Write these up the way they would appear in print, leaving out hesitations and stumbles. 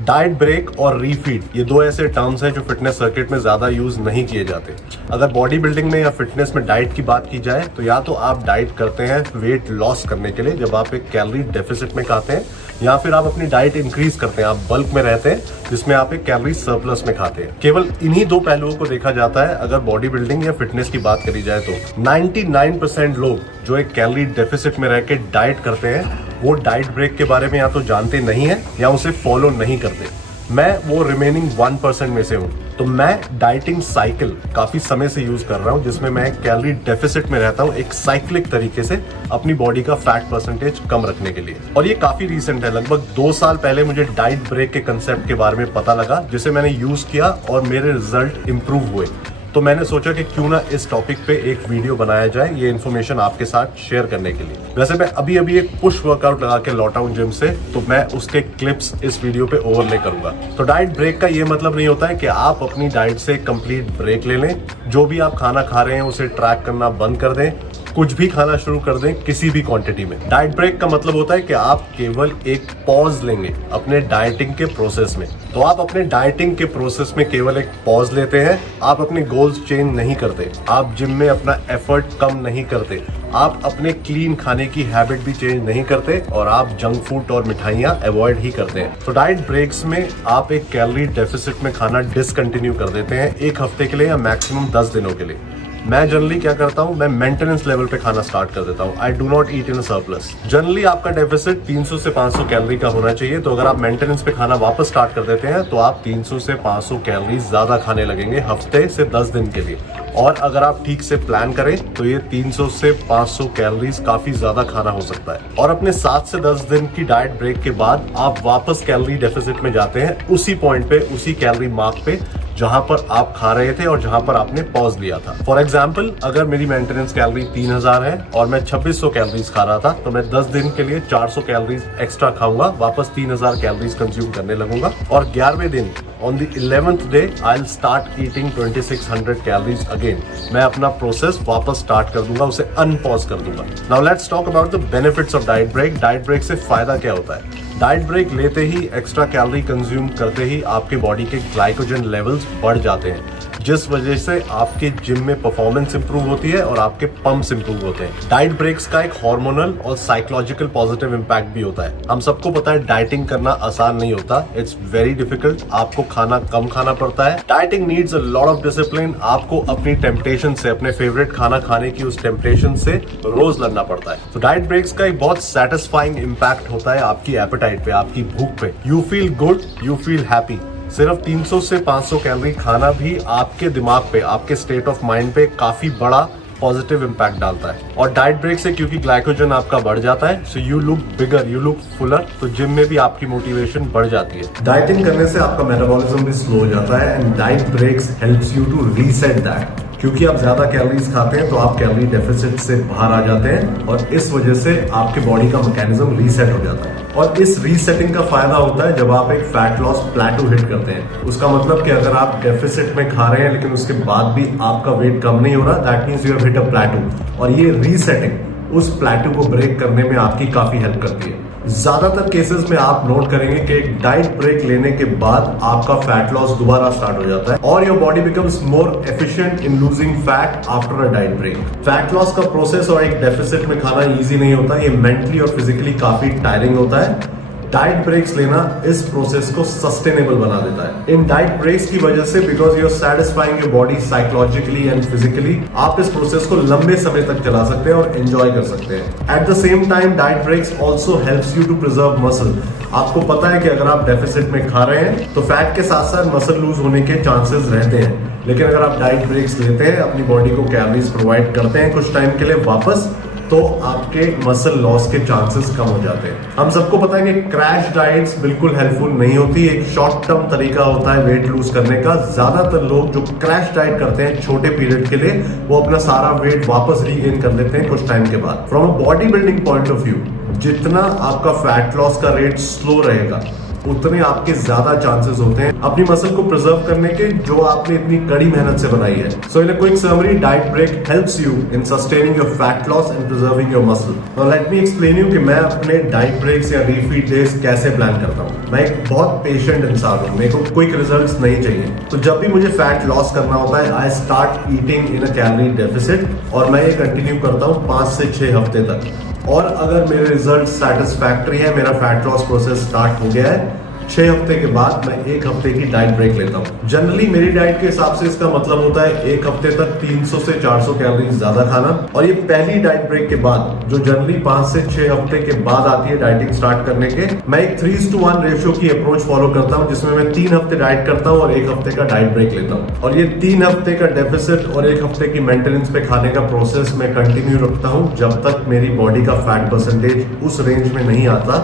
Diet break और refeed, ये दो ऐसे टर्म्स हैं जो फिटनेस सर्किट में ज्यादा यूज नहीं किए जाते। अगर बॉडी बिल्डिंग में या फिटनेस में डाइट की बात की जाए तो या तो आप डाइट करते हैं वेट लॉस करने के लिए जब आप एक कैलोरी डेफिसिट में खाते हैं, या फिर आप अपनी डाइट इंक्रीज करते हैं, आप बल्क में रहते हैं जिसमें आप एक कैलोरी सरप्लस में खाते हैं। केवल इन्हीं दो पहलुओं को देखा जाता है अगर बॉडी बिल्डिंग या फिटनेस की बात करी जाए तो 99% लोग जो एक कैलोरी डेफिसिट में रह के डाइट करते हैं वो डाइट ब्रेक के बारे में या तो जानते नहीं है या उसे फॉलो नहीं करते। मैं वो रिमेनिंग 1% में से हूँ। तो मैं डाइटिंग साइकिल काफी समय से यूज कर रहा हूँ जिसमें मैं कैलोरी डेफिसिट में रहता हूँ एक साइक्लिक तरीके से अपनी बॉडी का फैट परसेंटेज कम रखने के लिए। और ये काफी रीसेंट है, लगभग 2 साल पहले मुझे डाइट ब्रेक के कंसेप्ट के बारे में पता लगा जिसे मैंने यूज किया और मेरे रिजल्ट इंप्रूव हुए। तो मैंने सोचा कि क्यों ना इस टॉपिक पे एक वीडियो बनाया जाए ये इन्फॉर्मेशन आपके साथ शेयर करने के लिए। वैसे मैं अभी एक पुश वर्कआउट लगा के लौटा हूं जिम से, तो मैं उसके क्लिप्स इस वीडियो पे ओवरले करूंगा। तो डाइट ब्रेक का ये मतलब नहीं होता है कि आप अपनी डाइट से कंप्लीट ब्रेक ले लें, जो भी आप खाना खा रहे हैं उसे ट्रैक करना बंद कर दें, कुछ भी खाना शुरू कर दें किसी भी क्वांटिटी में। डाइट ब्रेक का मतलब होता है कि आप केवल एक पॉज लेंगे अपने डाइटिंग के प्रोसेस में। तो आप अपने डाइटिंग के प्रोसेस में केवल एक पॉज लेते हैं, आप अपने गोल्स चेंज नहीं करते, आप जिम में अपना एफर्ट कम नहीं करते, आप अपने क्लीन खाने की हैबिट भी चेंज नहीं करते और आप जंक फूड और मिठाइयाँ अवॉइड ही करते हैं। तो डाइट ब्रेक्स में आप एक कैलोरी डेफिसिट में खाना डिसकंटिन्यू कर देते हैं 1 हफ्ते के लिए या मैक्सिमम 10 दिनों के लिए। मैं जनरली क्या करता हूँ, मैं मेंटेनेंस लेवल पे खाना स्टार्ट कर देता हूँ। I do not eat in a surplus. Generally आपका डेफिसिट 300 से 500 कैलोरी का होना चाहिए। तो अगर आप मेंटेनेंस पे खाना वापस स्टार्ट कर देते हैं तो आप 300 से 500 कैलोरी ज्यादा खाने लगेंगे हफ्ते से 10 दिन के लिए। और अगर आप ठीक से प्लान करें तो ये 300 से 500 कैलोरीज काफी ज्यादा खाना हो सकता है। और अपने 7 से 10 दिन की डाइट ब्रेक के बाद आप वापस कैलोरी डेफिसिट में जाते हैं, उसी पॉइंट पे, उसी कैलोरी मार्क पे जहां पर आप खा रहे थे और जहां पर आपने पॉज लिया था। फॉर एग्जाम्पल, अगर मेरी मेंटेनेंस कैलोरी 3000 है और मैं 2600 कैलोरीज खा रहा था तो मैं 10 दिन के लिए 400 कैलोरीज एक्स्ट्रा खाऊंगा, वापस 3000 कैलोरीज कंज्यूम करने लगूंगा। और 11वें दिन on the 11th day I will start eating 2600 calories again. मैं अपना प्रोसेस वापस स्टार्ट कर दूंगा, उसे अनपॉज कर दूंगा। Now let's talk about the benefits of diet break. Diet break से फायदा क्या होता है? डाइट ब्रेक लेते ही, एक्स्ट्रा कैलोरी कंज्यूम करते ही आपके बॉडी के ग्लाइकोजन लेवल्स बढ़ जाते हैं, जिस वजह से आपके जिम में परफॉर्मेंस इंप्रूव होती है और आपके पंप्स इंप्रूव होते हैं। डाइट ब्रेक्स का एक हार्मोनल और साइकोलॉजिकल पॉजिटिव इंपैक्ट भी होता है। हम सबको पता है डाइटिंग करना आसान नहीं होता, इट्स वेरी डिफिकल्ट। आपको खाना कम खाना पड़ता है। Dieting needs a lot of discipline. आपको अपनी टेम्पटेशन से, अपने फेवरेट खाना खाने की उस टेम्पटेशन से रोज लड़ना पड़ता है। तो डाइट ब्रेक्स का एक बहुत सेटिस्फाइंग इंपैक्ट होता है आपकी एपेटाइट पे, आपकी भूख पे। You feel good, you feel happy. सिर्फ 300 से 500 कैलोरी खाना भी आपके दिमाग पे, आपके स्टेट ऑफ माइंड पे काफी बड़ा पॉजिटिव इंपैक्ट डालता है। और डाइट ब्रेक से क्योंकि ग्लाइकोजन आपका बढ़ जाता है, so you look bigger, you look Fuller, तो जिम में भी आपकी मोटिवेशन बढ़ जाती है। डाइटिंग करने से आपका मेटाबॉलिज्म भी स्लो हो जाता है and diet breaks helps you to reset that. क्योंकि आप ज्यादा कैलोरीज खाते हैं तो आप कैलोरी डेफिसिट से बाहर आ जाते हैं और इस वजह से आपके बॉडी का मैकेनिज्म रीसेट हो जाता है। और इस रीसेटिंग का फायदा होता है जब आप एक फैट लॉस प्लेटू हिट करते हैं। उसका मतलब कि अगर आप डेफिसिट में खा रहे हैं लेकिन उसके बाद भी आपका वेट कम नहीं हो रहा, that means you have hit अ प्लेटू। और ये रीसेटिंग उस प्लेटू को ब्रेक करने में आपकी काफी हेल्प करती है। ज्यादातर केसेस में आप नोट करेंगे कि एक डाइट ब्रेक लेने के बाद आपका फैट लॉस दोबारा स्टार्ट हो जाता है और your body becomes more efficient in losing fat after a diet break. Fat loss का प्रोसेस और एक डेफिसिट में खाना इजी नहीं होता, ये मेंटली और फिजिकली काफी टायरिंग होता है। डाइट ब्रेक्स लेना इस प्रोसेस को सस्टेनेबल बना देता है। इन डाइट ब्रेक्स की वजह से, because you are satisfying your body psychologically and physically, आप इस प्रोसेस को लंबे समय तक चला सकते हैं और एंजॉय कर सकते हैं। At the same time diet breaks also helps you to preserve muscle. आपको पता है कि अगर आप डेफिसिट में खा रहे हैं तो फैट के साथ साथ मसल लूज होने के चांसेस रहते हैं, लेकिन अगर आप डाइट ब्रेक्स लेते हैं, अपनी बॉडी को कैलोरीज प्रोवाइड करते हैं कुछ टाइम के लिए वापस, तो आपके मसल लॉस के चांसेस कम हो जाते हैं। हम सबको पता है कि क्रैश डाइट्स बिल्कुल हेल्पफुल नहीं होती। एक शॉर्ट टर्म तरीका होता है वेट लूज करने का। ज्यादातर लोग जो क्रैश डाइट करते हैं छोटे पीरियड के लिए, वो अपना सारा वेट वापस रीगेन कर लेते हैं कुछ टाइम के बाद। From a body building point of view, जितना आपका फैट लॉस का रेट स्लो रहेगा उतने आपके ज्यादा चांसेस होते हैं अपनी मसल को प्रिजर्व करने के, जो आपने इतनी कड़ी मेहनत से बनाई है। So in a quick summary, diet break helps you in sustaining your fat loss and preserving your muscle. Now let me explain you कि मैं अपने डाइट ब्रेक्स या रीफीड डेज कैसे प्लान करता हूँ। मैं एक बहुत पेशेंट इंसान हूँ, मेरे को क्विक रिजल्ट्स नहीं चाहिए। तो जब भी मुझे फैट लॉस करना होता है, I start eating in a calorie deficit, और मैं ये कंटिन्यू करता हूँ 5 से 6 हफ्ते तक। और अगर मेरे रिजल्ट सेटिस्फैक्ट्री है, मेरा फैट लॉस प्रोसेस स्टार्ट हो गया है, 6 हफ्ते के बाद मैं 1 हफ्ते की डाइट ब्रेक लेता हूँ। जनरली मेरी डाइट के हिसाब से इसका मतलब होता है 1 हफ्ते तक 300 से 400 कैलोरीज ज्यादा खाना। और ये पहली डाइट ब्रेक के बाद, जो जनरली 5 से 6 हफ्ते के बाद आती है डाइटिंग स्टार्ट करने के, मैं एक 3:1 रेशियो की अप्रोच फॉलो करता हूँ, जिसमें मैं 3 हफ्ते डाइट करता हूँ और 1 हफ्ते का डाइट ब्रेक लेता हूँ। और ये 3 हफ्ते का डेफिसिट और 1 हफ्ते की मेंटेनेंस पे खाने का प्रोसेस मैं कंटिन्यू रखता हूँ जब तक मेरी बॉडी का फैट परसेंटेज उस रेंज में नहीं आता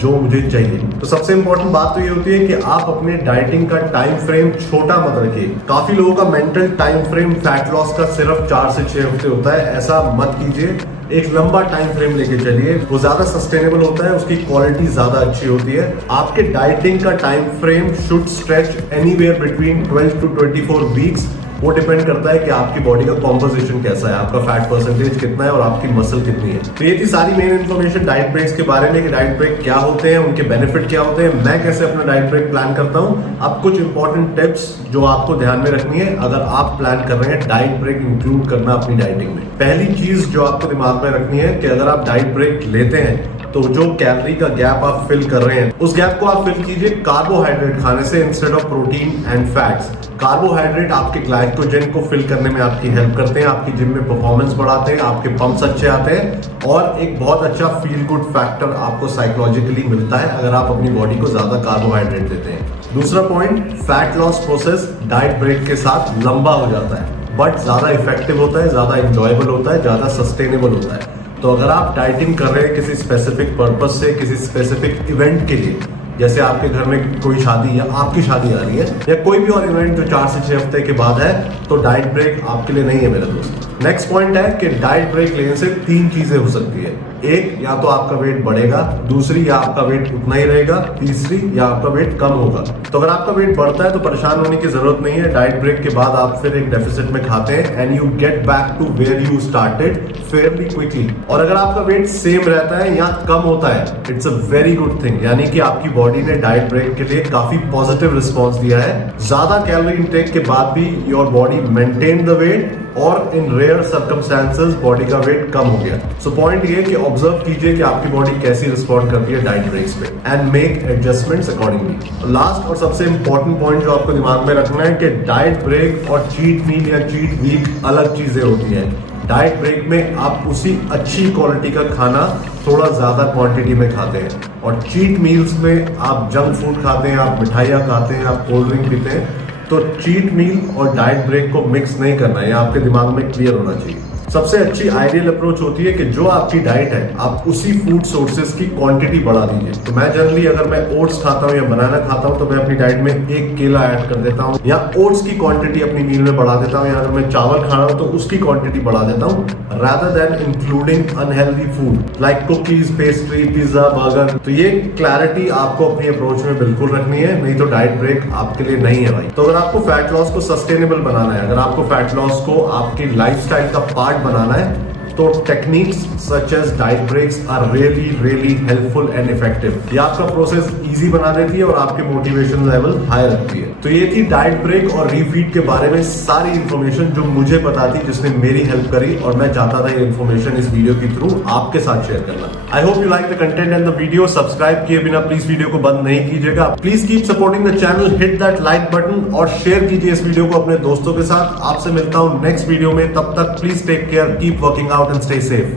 जो मुझे चाहिए। तो सबसे इंपॉर्टेंट बात तो ये होती है कि आप अपने डाइटिंग का टाइम फ्रेम छोटा मत रखिए। काफी लोगों का mental time frame fat loss का सिर्फ 4 से 6 हफ्ते होता है, ऐसा मत कीजिए। एक लंबा टाइम फ्रेम लेके चलिए, वो ज्यादा सस्टेनेबल होता है, उसकी क्वालिटी ज्यादा अच्छी होती है। आपके डाइटिंग का time frame should stretch anywhere between 12 to 24 weeks. वो डिपेंड करता है कि आपकी बॉडी का कॉम्पोजिशन कैसा है, आपका फैट परसेंटेज कितना है और आपकी मसल कितनी है। तो ये थी सारी मेन इन्फॉर्मेशन डाइट ब्रेक्स के बारे में कि डाइट ब्रेक क्या होते हैं, उनके बेनिफिट क्या होते हैं, मैं कैसे अपना डाइट ब्रेक प्लान करता हूँ। अब कुछ इंपॉर्टेंट टिप्स जो आपको ध्यान में रखनी है अगर आप प्लान कर रहे हैं डाइट ब्रेक इंक्लूड करना अपनी डाइटिंग में। पहली चीज जो आपको दिमाग में रखनी है कि अगर आप डाइट ब्रेक लेते हैं तो जो कैलोरी का गैप आप फिल कर रहे हैं, उस गैप को आप फिल कीजिए कार्बोहाइड्रेट खाने से instead of protein and fats. Carbohydrate आपके ग्लाइकोजन को फिल करने में आपकी हेल्प करते हैं, आपकी जिम में परफॉर्मेंस बढ़ाते हैं, आपके पंप्स अच्छे आते हैं और एक बहुत अच्छा फील गुड फैक्टर आपको साइकोलॉजिकली मिलता है अगर आप अपनी बॉडी को ज्यादा कार्बोहाइड्रेट देते हैं। दूसरा point, fat loss process diet break के साथ लंबा हो जाता है, बट ज्यादा इफेक्टिव होता है, ज्यादा इंजॉयबल होता है, ज्यादा सस्टेनेबल होता है। तो अगर आप डाइटिंग कर रहे हैं किसी स्पेसिफिक पर्पस से, किसी स्पेसिफिक इवेंट के लिए, जैसे आपके घर में कोई शादी या आपकी शादी आ रही है या कोई भी और इवेंट जो 4 से 6 हफ्ते के बाद है, तो डाइट ब्रेक आपके लिए नहीं है मेरा दोस्त। नेक्स्ट पॉइंट है कि डाइट ब्रेक लेने से 3 चीजें हो सकती है। एक, या तो आपका वेट बढ़ेगा, दूसरी या आपका वेट उतना ही रहेगा, तीसरी या आपका वेट कम होगा। तो अगर आपका वेट बढ़ता है तो परेशान होने की जरूरत नहीं है। डाइट ब्रेक के बाद आप फिर एक डेफिसिट में खाते हैं and you get back to where you started fairly quickly. और अगर आपका वेट सेम रहता है या कम होता है, it's a very good thing, यानी कि आपकी बॉडी ने डाइट ब्रेक के लिए काफी पॉजिटिव रिस्पॉन्स दिया है। ज्यादा कैलोरी इंटेक के बाद भी your body maintain the weight और इन रेयर सर्कमस्टेंसेस बॉडी का वेट कम हो गया। सो पॉइंट ये कि ऑब्जर्व कीजिए कि आपकी बॉडी कैसी रिस्पॉन्ड करती है डाइट ब्रेक्स पे and make adjustments accordingly. Last और सबसे इंपॉर्टेंट पॉइंट जो आपको दिमाग में रखना है कि डाइट ब्रेक और चीट मील या चीट वीक अलग चीजें होती हैं। डाइट ब्रेक में आप उसी अच्छी क्वालिटी का खाना थोड़ा ज्यादा क्वांटिटी में खाते हैं और चीट मील्स में आप जंक फूड खाते हैं, आप मिठाइयाँ खाते हैं, आप कोल्ड ड्रिंक पीते हैं। तो चीट मील और डाइट ब्रेक को मिक्स नहीं करना है, ये आपके दिमाग में क्लियर होना चाहिए। सबसे अच्छी आइडियल अप्रोच होती है कि जो आपकी डाइट है आप उसी फूड सोर्सेज की क्वांटिटी बढ़ा दीजिए। तो मैं जनरली अगर मैं ओट्स खाता हूँ या बनाना खाता हूँ तो मैं अपनी डाइट में 1 केला ऐड कर देता हूँ या ओट्स की क्वांटिटी अपनी मील में बढ़ा देता हूँ, या अगर मैं चावल खा रहा हूँ तो उसकी क्वांटिटी बढ़ा देता हूँ, rather than including unhealthy food like cookies, pastry, pizza, burger। तो ये क्लैरिटी आपको अपनी अप्रोच में बिल्कुल रखनी है, नहीं तो डाइट ब्रेक आपके लिए नहीं है भाई। तो अगर आपको फैट लॉस को सस्टेनेबल बनाना है, अगर आपको फैट लॉस को आपकी लाइफस्टाइल का पार्ट बनाना है, तो techniques such as diet breaks are really helpful and effective. ये आपका प्रोसेस इजी बना देती है और आपके मोटिवेशन लेवल हाई रखती है। तो ये थी डाइट ब्रेक और रीफीड के बारे में सारी इंफॉर्मेशन जो मुझे पता थी, जिसने मेरी हेल्प करी और मैं चाहता था ये इंफॉर्मेशन इस वीडियो के थ्रू आपके साथ शेयर करना। I hope you like the content and the video. Subscribe किए बिना प्लीज वीडियो को बंद नहीं कीजिएगा। Please keep supporting the channel, hit that like button और शेयर कीजिए इस वीडियो को अपने दोस्तों के साथ। आपसे मिलता हूं नेक्स्ट वीडियो में, तब तक please take care, keep working out and stay safe.